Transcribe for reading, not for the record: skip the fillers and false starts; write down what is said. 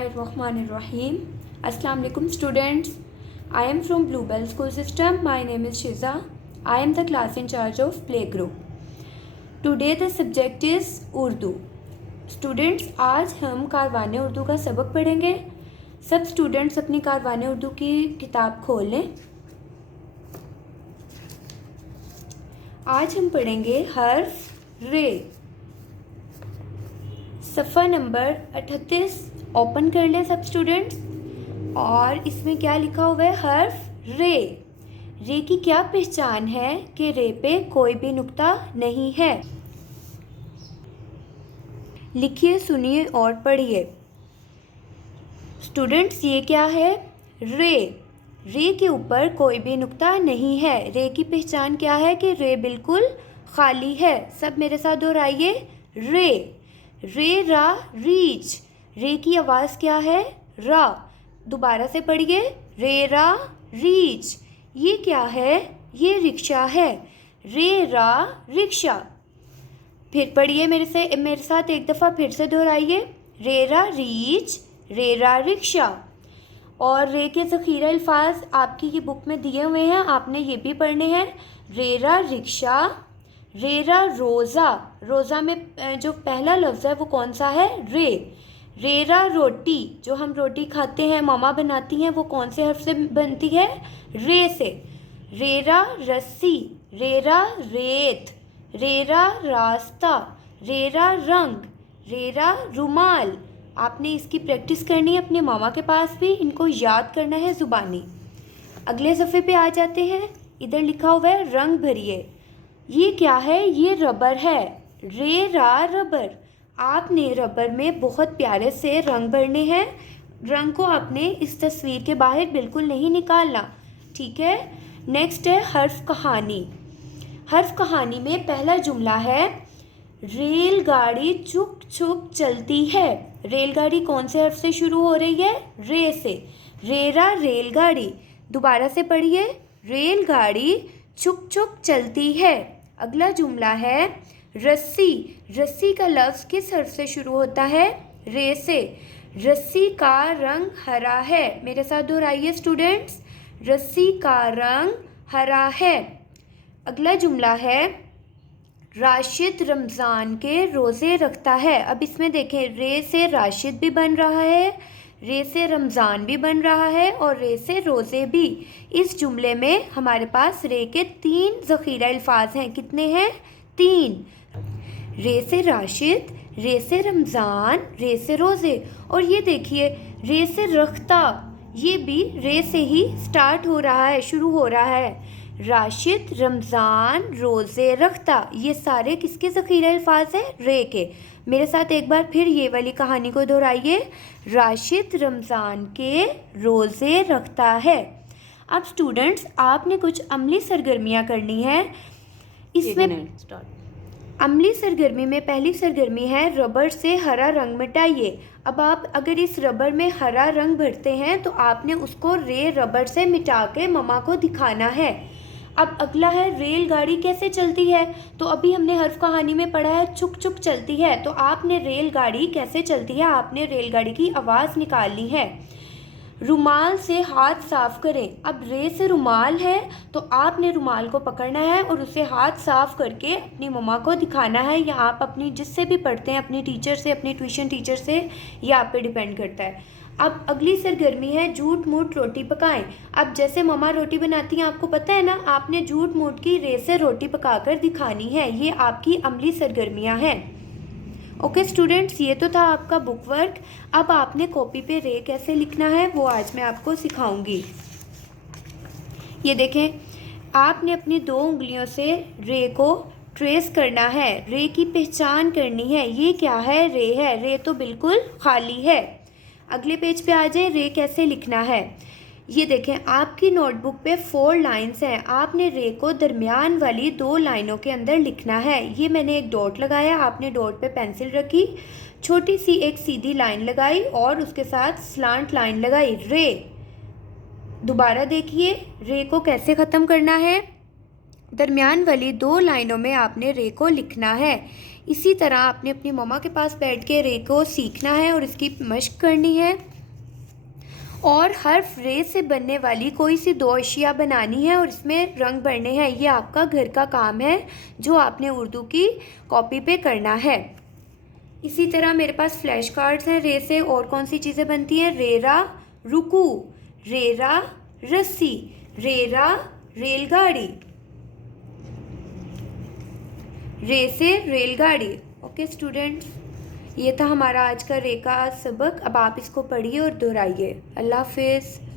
Bismillahirrahmanirrahim. Assalamu alaikum students. I am from Bluebell School System. My name is Shiza. I am the class in charge of play group. Today the subject is Urdu. Students, आज हम कारवाने उर्दू का सबक पढ़ेंगे. सब students अपनी कारवाने उर्दू की किताब खोल लें. आज हम पढ़ेंगे हर्फ रे. सफ़ा नंबर 38 ओपन कर लें सब स्टूडेंट्स. और इसमें क्या लिखा हुआ है? हर्फ रे. रे की क्या पहचान है कि रे पे कोई भी नुक्ता नहीं है. लिखिए, सुनिए और पढ़िए. स्टूडेंट्स, ये क्या है? रे. रे के ऊपर कोई भी नुक्ता नहीं है. रे की पहचान क्या है कि रे बिल्कुल खाली है. सब मेरे साथ दोहराइए. रे. रे रा रीच. रे की आवाज़ क्या है? रा. दोबारा से पढ़िए. रे रा रीच. ये क्या है? ये रिक्शा है. रे रा रिक्शा. फिर पढ़िए मेरे साथ एक दफ़ा फिर से दोहराइए. रे रा रीच, रे रा रिक्शा. और रे के ज़ख़ीरा अल्फाज आपकी ये बुक में दिए हुए हैं, आपने ये भी पढ़ने हैं. रे रा रिक्शा, रे रा रोज़ा. रोज़ा में जो पहला लफ्ज़ है वो कौन सा है? रे. रे रा रोटी. जो हम रोटी खाते हैं, मामा बनाती हैं, वो कौन से हर्फ से बनती है? रे से. रे रा रस्सी, रे रा रेत, रे रा रास्ता, रे रा रंग, रे रा रुमाल. आपने इसकी प्रैक्टिस करनी है अपने मामा के पास भी. इनको याद करना है ज़ुबानी. अगले सफ़े पे आ जाते हैं. इधर लिखा हुआ है रंग भरिए. ये क्या है? ये रबर है. रे रा रबर. आपने रबर में बहुत प्यारे से रंग भरने हैं. रंग को आपने इस तस्वीर के बाहर बिल्कुल नहीं निकालना. ठीक है. नेक्स्ट है हर्फ कहानी. हर्फ कहानी में पहला जुमला है रेलगाड़ी चुक चुक चलती है. रेलगाड़ी कौन से हर्फ से शुरू हो रही है? रे से. रे रा रेलगाड़ी. दोबारा से पढ़िए. रेलगाड़ी चुक चुक चलती है. अगला जुमला है रस्सी. रस्सी का लफ्ज़ किस हर्फ से शुरू होता है? रे से. रस्सी का रंग हरा है. मेरे साथ दोहराइए स्टूडेंट्स. रस्सी का रंग हरा है. अगला जुमला है राशिद रमज़ान के रोज़े रखता है. अब इसमें देखें, रे से राशिद भी बन रहा है, रे से रमज़ान भी बन रहा है और रे से रोज़े भी. इस जुमले में हमारे पास रे के 3 ज़ख़ीरा अल्फाज हैं. कितने हैं? 3. रे से राशिद, रे से रमज़ान, रे से रोज़े. और ये देखिए, रे से रख्ता. ये भी रे से ही स्टार्ट हो रहा है, शुरू हो रहा है. राशिद, रमज़ान, रोज़े रख्ता. ये सारे किसके ज़ख़ीरा अल्फाज हैं? रे के. मेरे साथ एक बार फिर ये वाली कहानी को दोहराइए. राशिद रमज़ान के रोज़े रखता है. अब स्टूडेंट्स, आपने कुछ अमली सरगर्मियाँ करनी है. इसमें अमली सरगर्मी में पहली सरगर्मी है रबर से हरा रंग मिटाइए. अब आप अगर इस रबर में हरा रंग भरते हैं तो आपने उसको रे रबर से मिटा के मम्मा को दिखाना है. अब अगला है रेलगाड़ी कैसे चलती है. तो अभी हमने हर्फ कहानी में पढ़ा है चुक चुक चलती है. तो आपने रेलगाड़ी कैसे चलती है, आपने रेलगाड़ी की आवाज़ निकालनी है. रुमाल से हाथ साफ़ करें. अब रे से रुमाल है तो आपने रुमाल को पकड़ना है और उसे हाथ साफ़ करके अपनी मम्मा को दिखाना है. या आप अपनी जिससे भी पढ़ते हैं, अपनी टीचर से, अपनी ट्यूशन टीचर से, ये आप पे डिपेंड करता है. अब अगली सरगर्मी है झूठ मूठ रोटी पकाएं. अब जैसे मम्मा रोटी बनाती हैं, आपको पता है ना, आपने झूठ मूठ की रे से रोटी पकाकर दिखानी है. ये आपकी अमली सरगर्मियाँ हैं. ओके स्टूडेंट्स, ये तो था आपका बुक वर्क. अब आपने कॉपी पे रे कैसे लिखना है वो आज मैं आपको सिखाऊंगी. ये देखें, आपने अपनी 2 उंगलियों से रे को ट्रेस करना है. रे की पहचान करनी है. ये क्या है? रे है. रे तो बिल्कुल खाली है. अगले पेज पे आ जाए. रे कैसे लिखना है. ये देखें, आपकी नोटबुक पे 4 लाइंस हैं. आपने रे को दरमियान वाली 2 लाइनों के अंदर लिखना है. ये मैंने एक डॉट लगाया, आपने डॉट पे पेंसिल रखी, छोटी सी एक सीधी लाइन लगाई और उसके साथ स्लांट लाइन लगाई. रे. दोबारा देखिए, रे को कैसे ख़त्म करना है. दरमियान वाली 2 लाइनों में आपने रे को लिखना है. इसी तरह आपने अपनी मम्मा के पास बैठ के रे को सीखना है और इसकी मश्क करनी है. और हर्फ रे से बनने वाली कोई सी दो अशिया बनानी है और इसमें रंग भरने हैं। ये आपका घर का काम है जो आपने उर्दू की कॉपी पे करना है। इसी तरह मेरे पास फ्लैश कार्ड्स हैं। रे से और कौन सी चीज़ें बनती हैं? रेरा रुकू, रेरा रस्सी, रेरा रेलगाड़ी। रे से रेलगाड़ी। ओके स्टूडेंट्स, ये था हमारा आज का रे का सबक। अब आप इसको पढ़िए और दोहराइए। अल्लाह हाफिज़।